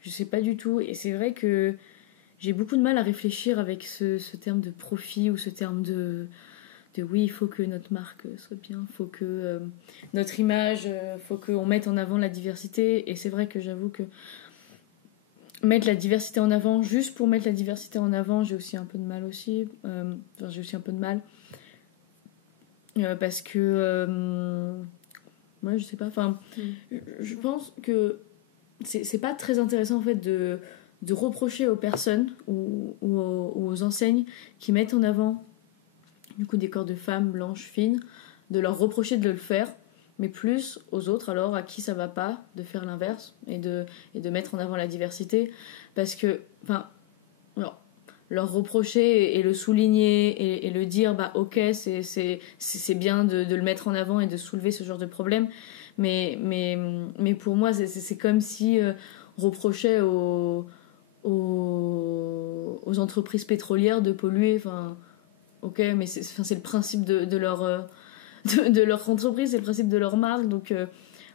je sais pas du tout. Et c'est vrai que j'ai beaucoup de mal à réfléchir avec ce terme de profit, ou ce terme de oui, il faut que notre marque soit bien, il faut que notre image, faut qu'on mette en avant la diversité. Et c'est vrai que j'avoue que mettre la diversité en avant juste pour mettre la diversité en avant, j'ai aussi un peu de mal aussi. Parce que moi je sais pas, je pense que c'est pas très intéressant en fait de reprocher aux personnes ou aux enseignes qui mettent en avant du coup des corps de femmes blanches fines, de leur reprocher de le faire, mais plus aux autres alors à qui ça va pas de faire l'inverse et de mettre en avant la diversité, parce que leur reprocher et le souligner et le dire ok c'est bien de le mettre en avant et de soulever ce genre de problème, mais pour moi c'est comme si on reprochait aux entreprises pétrolières de polluer, ok, mais c'est le principe de leur entreprise, c'est le principe de leur marque, donc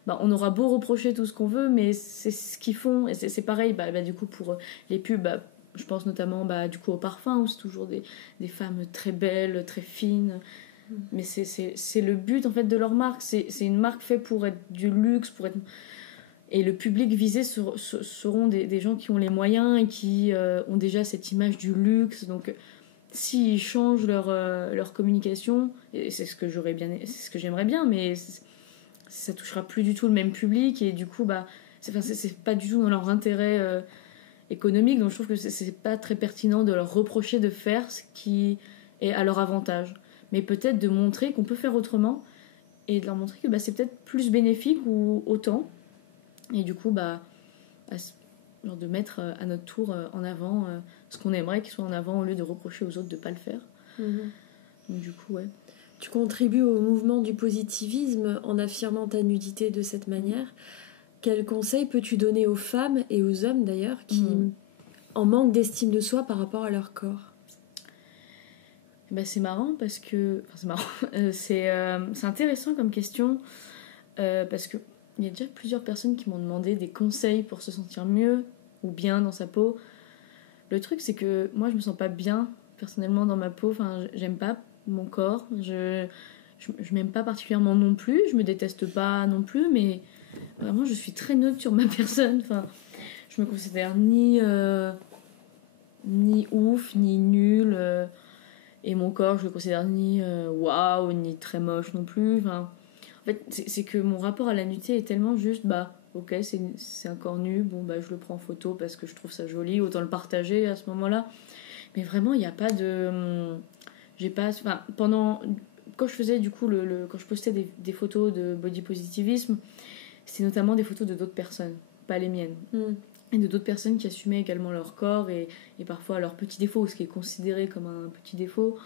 on aura beau reprocher tout ce qu'on veut, mais c'est ce qu'ils font. Et c'est pareil du coup pour les pubs, je pense notamment du coup au parfum, où c'est toujours des femmes très belles, très fines, mais c'est le but en fait de leur marque. C'est une marque faite pour être du luxe, pour être... Et le public visé seront des gens qui ont les moyens et qui ont déjà cette image du luxe, donc s'ils changent leur communication, et c'est ce que j'aimerais bien, mais ça touchera plus du tout le même public, et du coup c'est pas du tout dans leur intérêt économique, donc je trouve que c'est pas très pertinent de leur reprocher de faire ce qui est à leur avantage, mais peut-être de montrer qu'on peut faire autrement, et de leur montrer que c'est peut-être plus bénéfique ou autant, et du coup de mettre à notre tour en avant ce qu'on aimerait qu'il soit en avant, au lieu de reprocher aux autres de ne pas le faire. Donc du coup, ouais. Tu contribues au mouvement du positivisme en affirmant ta nudité de cette manière. Quels conseils peux-tu donner aux femmes et aux hommes d'ailleurs qui en manquent d'estime de soi par rapport à leur corps? C'est marrant parce que... c'est intéressant comme question, parce que il y a déjà plusieurs personnes qui m'ont demandé des conseils pour se sentir mieux ou bien dans sa peau. le truc, c'est que moi, je me sens pas bien, personnellement, dans ma peau. Enfin, j'aime pas mon corps. Je m'aime pas particulièrement non plus. Je me déteste pas non plus, mais vraiment, je suis très neutre sur ma personne. Enfin, je me considère ni ouf, ni nul. Et mon corps, je le considère ni waouh, ni très moche non plus. Enfin, en fait, c'est que mon rapport à la nudité est tellement juste, ok, c'est un corps nu, je le prends en photo parce que je trouve ça joli, autant le partager à ce moment-là. Mais vraiment, il n'y a pas de... Quand je faisais, du coup, quand je postais des photos de body positivisme, c'était notamment des photos de d'autres personnes, pas les miennes. Et de d'autres personnes qui assumaient également leur corps et parfois leurs petits défauts, ce qui est considéré comme un petit défaut.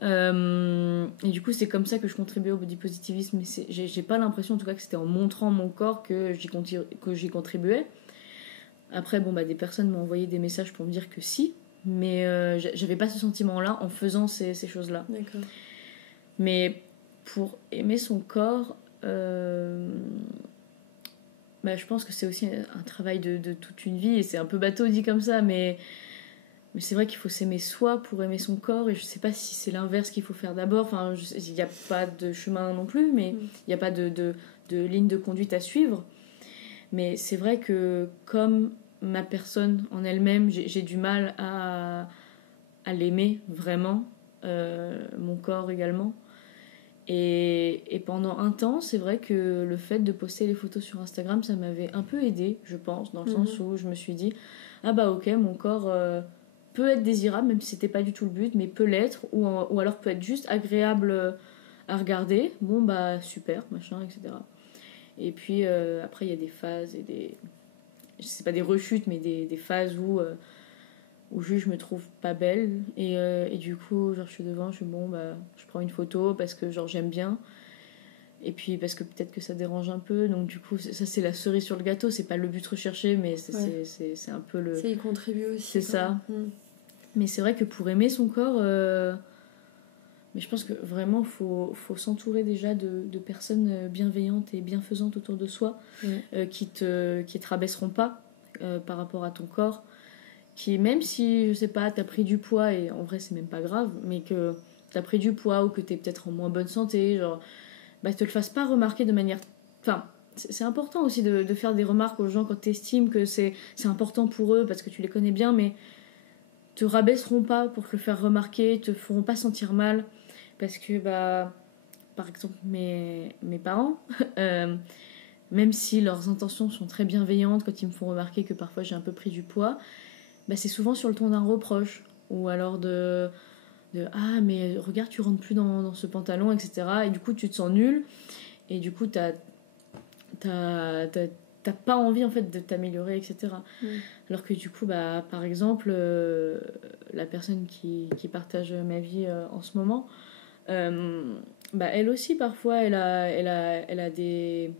Et du coup, c'est comme ça que je contribuais au body positivisme. Mais j'ai pas l'impression, en tout cas, que c'était en montrant mon corps que j'y contribuais. Après, des personnes m'ont envoyé des messages pour me dire que si, mais j'avais pas ce sentiment-là en faisant ces choses-là. D'accord. Mais pour aimer son corps, je pense que c'est aussi un travail de toute une vie, et c'est un peu bateau dit comme ça, mais c'est vrai qu'il faut s'aimer soi pour aimer son corps, et je sais pas si c'est l'inverse qu'il faut faire d'abord. Enfin, il n'y a pas de chemin non plus, mais il n'y a pas de ligne de conduite à suivre. Mais c'est vrai que comme ma personne en elle-même, j'ai du mal à l'aimer vraiment, mon corps également. Et pendant un temps, c'est vrai que le fait de poster les photos sur Instagram, ça m'avait un peu aidée, je pense, dans le sens où je me suis dit, ok, mon corps peut être désirable, même si c'était pas du tout le but, mais peut l'être, ou alors peut être juste agréable à regarder. Super, machin, etc. Et puis après, il y a des phases et c'est pas des rechutes, mais des phases où je me trouve pas belle, et du coup je suis devant, je prends une photo parce que j'aime bien, et puis parce que peut-être que ça dérange un peu, donc du coup ça c'est la cerise sur le gâteau, c'est pas le but recherché, mais c'est un peu le... Ça y contribue aussi. C'est ça. Mais c'est vrai que pour aimer son corps, mais je pense que vraiment faut s'entourer déjà de personnes bienveillantes et bienfaisantes autour de soi, qui te rabaisseront pas par rapport à ton corps, qui, même si, je sais pas, t'as pris du poids, et en vrai c'est même pas grave, mais que t'as pris du poids ou que t'es peut-être en moins bonne santé, te le fasse pas remarquer de manière... Enfin, c'est important aussi de faire des remarques aux gens quand t'estimes que c'est important pour eux parce que tu les connais bien, mais te rabaisseront pas pour te le faire remarquer, te feront pas sentir mal, parce que, par exemple, mes parents... même si leurs intentions sont très bienveillantes quand ils me font remarquer que parfois j'ai un peu pris du poids, c'est souvent sur le ton d'un reproche, ou alors de ah mais regarde, tu rentres plus dans ce pantalon, etc. Et du coup tu te sens nul, et du coup t'as pas envie en fait de t'améliorer, etc. Alors que du coup par exemple la personne qui partage ma vie en ce moment, elle aussi parfois elle a des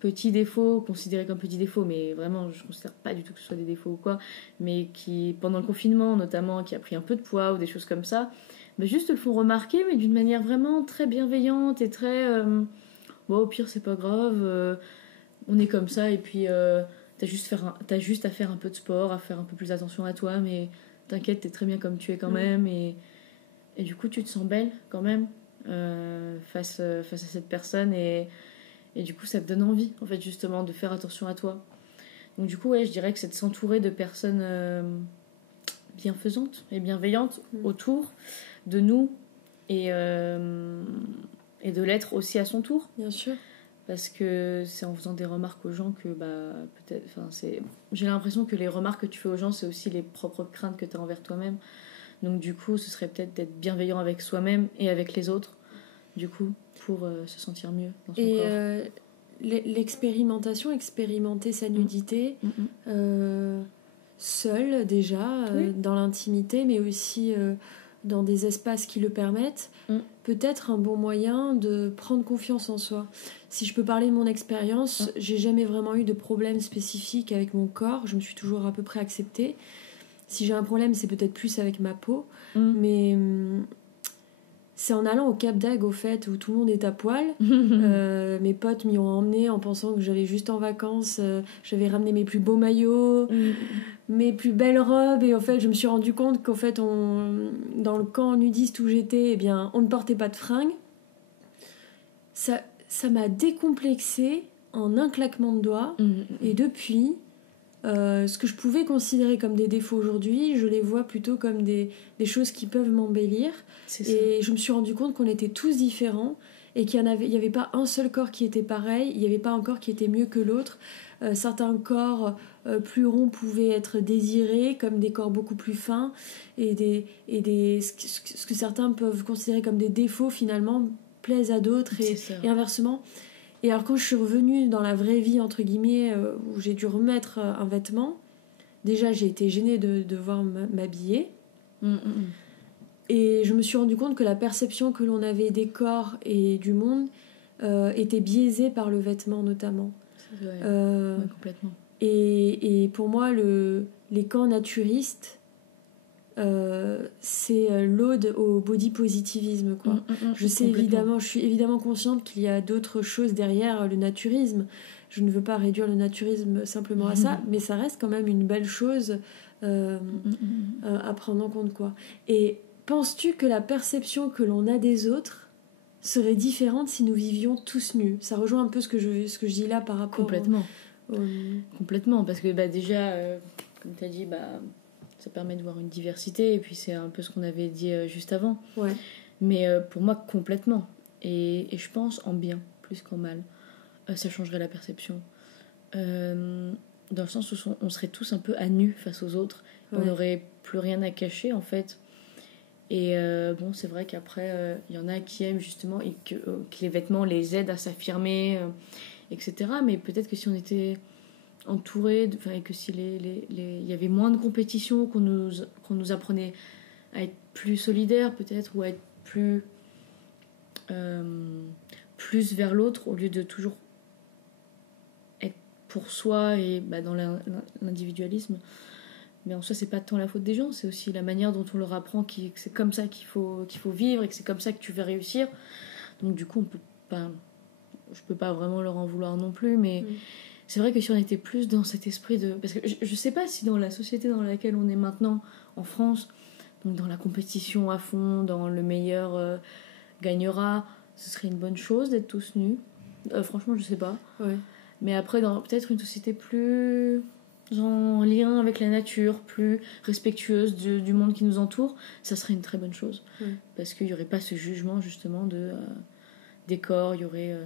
petits défauts, considérés comme petits défauts, mais vraiment je considère pas du tout que ce soit des défauts ou quoi, mais qui pendant le confinement notamment, qui a pris un peu de poids ou des choses comme ça, juste le font remarquer, mais d'une manière vraiment très bienveillante et très au pire c'est pas grave, on est comme ça, et puis t'as juste à faire un peu de sport, à faire un peu plus attention à toi, mais t'inquiète, t'es très bien comme tu es quand même, et du coup tu te sens belle quand même face à cette personne, et du coup ça te donne envie en fait justement de faire attention à toi. Donc du coup je dirais que c'est de s'entourer de personnes bienfaisantes et bienveillantes autour de nous, et de l'être aussi à son tour. Bien sûr. Parce que c'est en faisant des remarques aux gens que peut-être, j'ai l'impression que les remarques que tu fais aux gens, c'est aussi les propres craintes que tu as envers toi-même. Donc du coup ce serait peut-être d'être bienveillant avec soi-même et avec les autres, du coup, pour se sentir mieux dans son corps. L'expérimentation, expérimenter sa nudité seule déjà, dans l'intimité, mais aussi dans des espaces qui le permettent, peut être un bon moyen de prendre confiance en soi. Si je peux parler de mon expérience, j'ai jamais vraiment eu de problème spécifique avec mon corps, je me suis toujours à peu près acceptée. Si j'ai un problème, c'est peut-être plus avec ma peau, mais c'est en allant au Cap d'Agde, au fait, où tout le monde est à poil. Mes potes m'y ont emmené en pensant que j'allais juste en vacances. J'avais ramené mes plus beaux maillots, mes plus belles robes. Et en fait, je me suis rendu compte qu'en fait, dans le camp nudiste où j'étais, eh bien, on ne portait pas de fringues. Ça m'a décomplexée en un claquement de doigts. Et depuis, ce que je pouvais considérer comme des défauts aujourd'hui, je les vois plutôt comme des choses qui peuvent m'embellir. Et je me suis rendu compte qu'on était tous différents et qu'il n'y avait pas un seul corps qui était pareil, il n'y avait pas un corps qui était mieux que l'autre. Certains corps plus ronds pouvaient être désirés, comme des corps beaucoup plus fins, et ce que certains peuvent considérer comme des défauts finalement plaisent à d'autres, et inversement. Et alors quand je suis revenue dans la vraie vie, entre guillemets, où j'ai dû remettre un vêtement, déjà j'ai été gênée de devoir m'habiller. Et je me suis rendu compte que la perception que l'on avait des corps et du monde était biaisée par le vêtement notamment. Complètement. Et pour moi, les camps naturistes, c'est l'ode au body positivisme, quoi. Je suis évidemment consciente qu'il y a d'autres choses derrière le naturisme. Je ne veux pas réduire le naturisme simplement à ça, mais ça reste quand même une belle chose à prendre en compte, quoi. Et penses-tu que la perception que l'on a des autres serait différente si nous vivions tous nus? Ça rejoint un peu ce que je dis là par rapport Complètement, parce que déjà, comme tu as dit, ça permet de voir une diversité, et puis c'est un peu ce qu'on avait dit juste avant. Ouais. Mais pour moi, complètement. Et je pense en bien, plus qu'en mal. Ça changerait la perception. Dans le sens où on serait tous un peu à nu face aux autres. Ouais. On n'aurait plus rien à cacher, en fait. Et c'est vrai qu'après, il y en a qui aiment justement et que les vêtements les aident à s'affirmer, etc. Mais peut-être que si on était entouré, et que si il y avait moins de compétition, qu'on nous apprenait à être plus solidaires peut-être, ou à être plus vers l'autre, au lieu de toujours être pour soi et dans l'individualisme. Mais en soi, c'est pas tant la faute des gens, c'est aussi la manière dont on leur apprend que c'est comme ça qu'il faut vivre, et que c'est comme ça que tu vas réussir. Donc du coup, je peux pas vraiment leur en vouloir non plus, mais c'est vrai que si on était plus dans cet esprit de... Parce que je sais pas si dans la société dans laquelle on est maintenant, en France, donc dans la compétition à fond, dans le meilleur gagnera, ce serait une bonne chose d'être tous nus. Franchement, je sais pas. Ouais. Mais après, dans peut-être une société plus en lien avec la nature, plus respectueuse du monde qui nous entoure, ça serait une très bonne chose. Parce qu'il n'y aurait pas ce jugement justement des corps, il y aurait...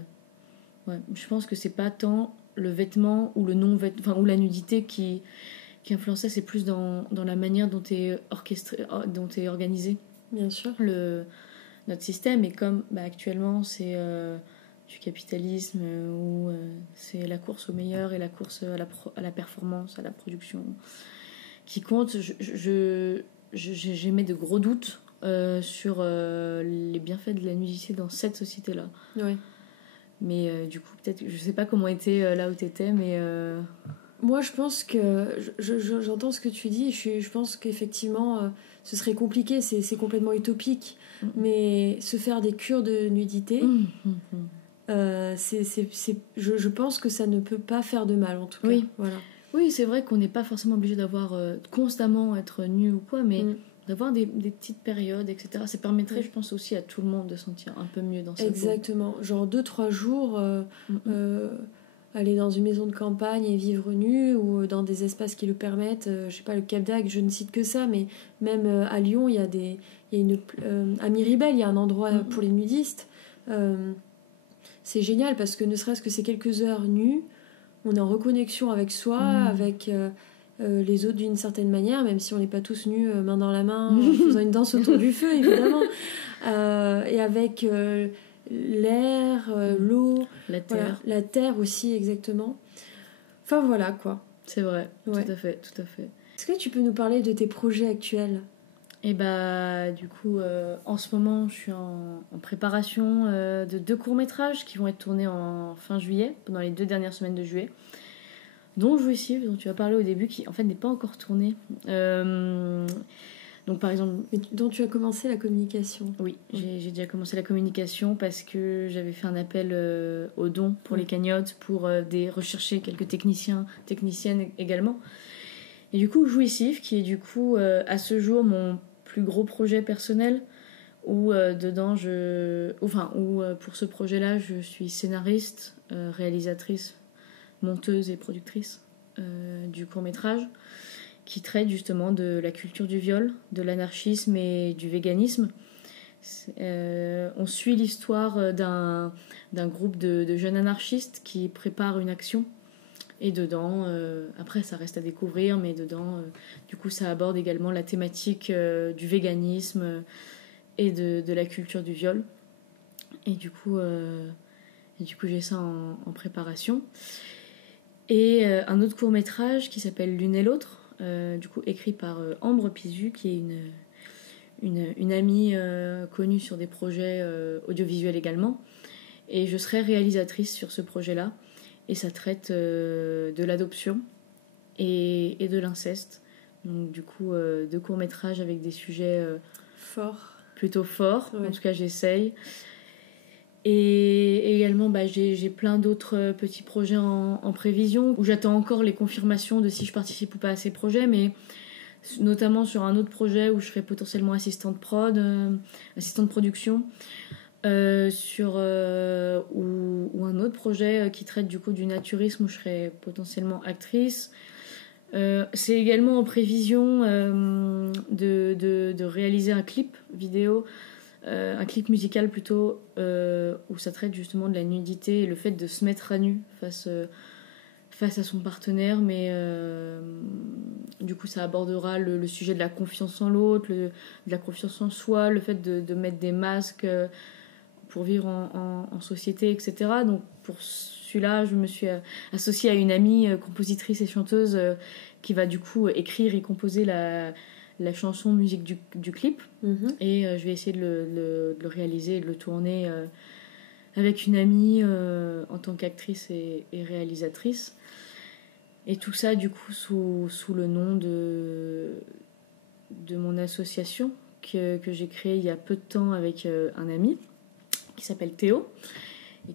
Je pense que c'est pas tant le vêtement ou le non-vêtement, ou la nudité qui influence ça, c'est plus dans la manière dont est orchestré, dont est organisé. Bien sûr. Notre système. Et comme actuellement c'est du capitalisme, où c'est la course au meilleur et la course à la performance, à la production qui compte, j'émets de gros doutes sur les bienfaits de la nudité dans cette société-là. Ouais. Mais du coup, peut-être, je sais pas comment était là où t'étais, mais... Moi, je pense que... J'entends ce que tu dis, je pense qu'effectivement, ce serait compliqué, c'est complètement utopique, mais se faire des cures de nudité, je pense que ça ne peut pas faire de mal, en tout cas. Oui, voilà. Oui, c'est vrai qu'on n'est pas forcément obligé d'avoir constamment être nu ou quoi, mais... d'avoir des petites périodes, etc. Ça permettrait, je pense, aussi à tout le monde de se sentir un peu mieux dans sa peau. Exactement. Genre 2-3 jours, aller dans une maison de campagne et vivre nu, ou dans des espaces qui le permettent. Je sais pas, le Cap d'Agde, je ne cite que ça, mais même à Lyon, il y a à Miribel, il y a un endroit pour les nudistes. C'est génial parce que ne serait-ce que ces quelques heures nues, on est en reconnexion avec soi, avec... les autres d'une certaine manière, même si on n'est pas tous nus main dans la main en faisant une danse autour du feu, évidemment, et avec l'air, l'eau, la terre. La terre aussi, exactement. Enfin voilà, quoi. C'est vrai, tout à fait. Est-ce que tu peux nous parler de tes projets actuels? Et du coup, en ce moment, je suis en préparation de 2 courts-métrages qui vont être tournés en fin juillet, pendant les 2 dernières semaines de juillet, dont Jouissive, dont tu as parlé au début, qui en fait n'est pas encore tourné. Donc par exemple... Mais dont tu as commencé la communication. Oui, j'ai déjà commencé la communication parce que j'avais fait un appel aux dons pour les cagnottes, pour rechercher quelques techniciennes également. Et du coup, Jouissif, qui est du coup à ce jour mon plus gros projet personnel, où dedans pour ce projet-là, je suis scénariste, réalisatrice, monteuse et productrice du court-métrage, qui traite justement de la culture du viol, de l'anarchisme et du véganisme. On suit l'histoire d'un groupe de jeunes anarchistes qui préparent une action. Et dedans, après ça reste à découvrir, mais dedans, du coup, ça aborde également la thématique du véganisme et de la culture du viol. Et du coup j'ai ça en préparation. Et un autre court-métrage qui s'appelle L'une et l'autre, du coup écrit par Ambre Pizu, qui est une amie connue sur des projets audiovisuels également. Et je serai réalisatrice sur ce projet-là. Et ça traite de l'adoption et de l'inceste. Donc du coup, 2 courts-métrages avec des sujets plutôt forts. Ouais. En tout cas, j'essaye. Et également, j'ai plein d'autres petits projets en prévision, où j'attends encore les confirmations de si je participe ou pas à ces projets, mais notamment sur un autre projet où je serai potentiellement assistante production, ou un autre projet qui traite du coup du naturisme, où je serai potentiellement actrice. C'est également en prévision de réaliser un clip vidéo, un clip musical plutôt, où ça traite justement de la nudité et le fait de se mettre à nu face à son partenaire, mais du coup ça abordera le sujet de la confiance en l'autre, de la confiance en soi, le fait de mettre des masques pour vivre en société, etc. Donc pour celui-là, je me suis associée à une amie compositrice et chanteuse qui va du coup écrire et composer la chanson musique du clip. Et je vais essayer de le réaliser et de le tourner avec une amie en tant qu'actrice et réalisatrice. Et tout ça du coup sous le nom de mon association que j'ai créée il y a peu de temps avec un ami qui s'appelle Théo, et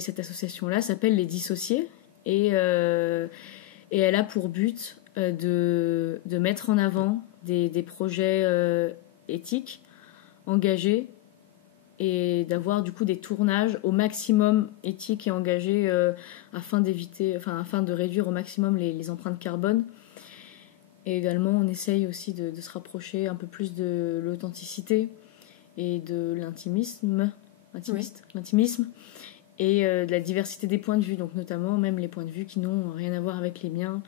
cette association-là s'appelle Les Dissociés, et elle a pour but de mettre en avant des projets éthiques, engagés, et d'avoir du coup des tournages au maximum éthiques et engagés afin de réduire au maximum les empreintes carbone. Et également, on essaye aussi de se rapprocher un peu plus de l'authenticité et de l'intimisme et de la diversité des points de vue, donc notamment même les points de vue qui n'ont rien à voir avec les miens.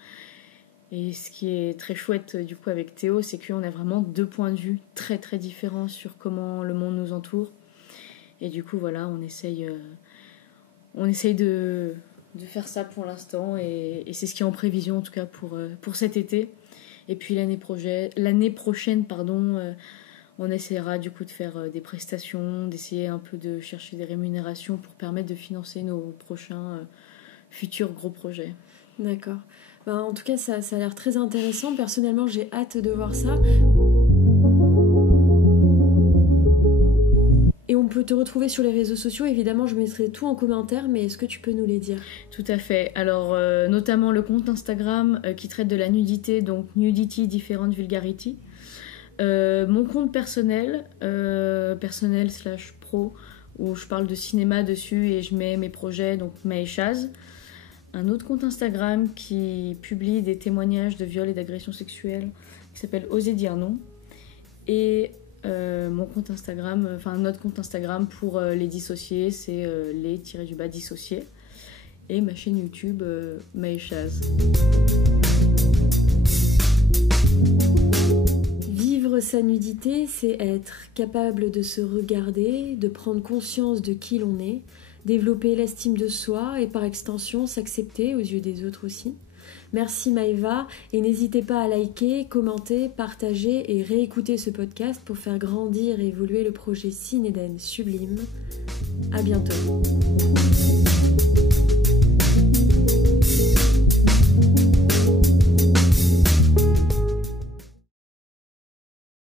Et ce qui est très chouette du coup avec Théo, c'est qu'on a vraiment 2 points de vue très très différents sur comment le monde nous entoure. Et du coup voilà, on essaye de faire ça pour l'instant, et c'est ce qui est en prévision en tout cas pour cet été. Et puis l'année prochaine, on essaiera du coup de faire des prestations, d'essayer un peu de chercher des rémunérations pour permettre de financer nos prochains futurs gros projets. D'accord. En tout cas, ça a l'air très intéressant. Personnellement, j'ai hâte de voir ça. Et on peut te retrouver sur les réseaux sociaux. Évidemment, je mettrai tout en commentaire, mais est-ce que tu peux nous les dire ? Tout à fait. Alors, notamment le compte Instagram qui traite de la nudité, donc Nudity Different Vulgarity. Mon compte personnel /pro, où je parle de cinéma dessus et je mets mes projets, donc Maëchaz. Un autre compte Instagram qui publie des témoignages de viols et d'agressions sexuelles, qui s'appelle Oser dire non. Et notre compte Instagram pour les dissociés, c'est les-dissociés. Et ma chaîne YouTube, Maëchaz. Vivre sa nudité, c'est être capable de se regarder, de prendre conscience de qui l'on est, développer l'estime de soi et par extension s'accepter aux yeux des autres aussi. Merci Maëva, et n'hésitez pas à liker, commenter, partager et réécouter ce podcast pour faire grandir et évoluer le projet Cinéden Sublime. À bientôt.